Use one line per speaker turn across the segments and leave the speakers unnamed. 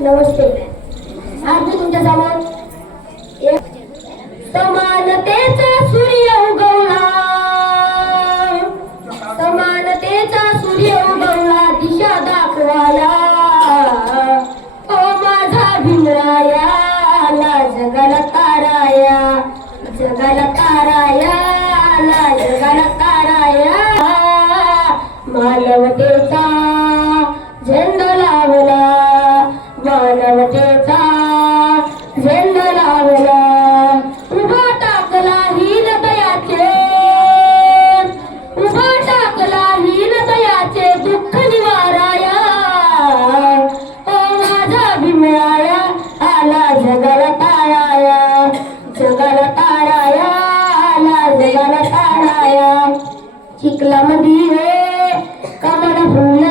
नमस्ते. आज मी तुमच्यासमोर एक समानतेचा सूर्य उगवला. समानतेचा सूर्य उगवला दिशा दाखवाला ओ माझा भीमराया आला जगाला ताराया. जगाला ताराया आला जगाला ताराया. मालवते जगाला ताराया जगाला ताराया आला जगाला ताराया. चिखलामध्ये रे कमळ फुलले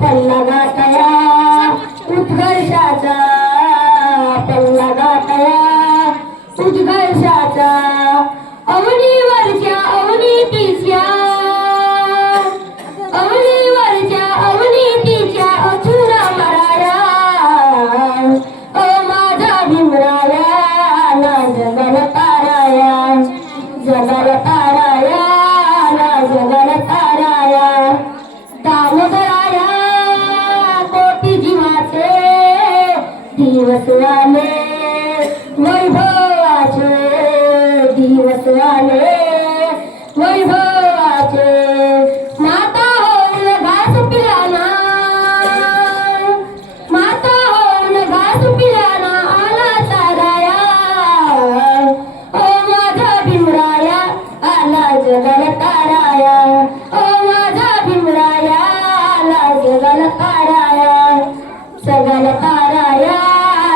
पल्ला गाठया उत्कर्षाचा पल्ला गाठया उत्कर्षाचा दिवस आले वैभवाचे दिवस आले. वैभवाचे माता होऊन घास पिलाना माता होऊन घास पिलाना आला ताराया ओ माझा भीमराया आला जगल ताराया. ओ माझा भीमराया आला जगल ताराया. जगाला ताराया.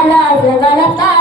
आला जगाला ताराया धन्यवाद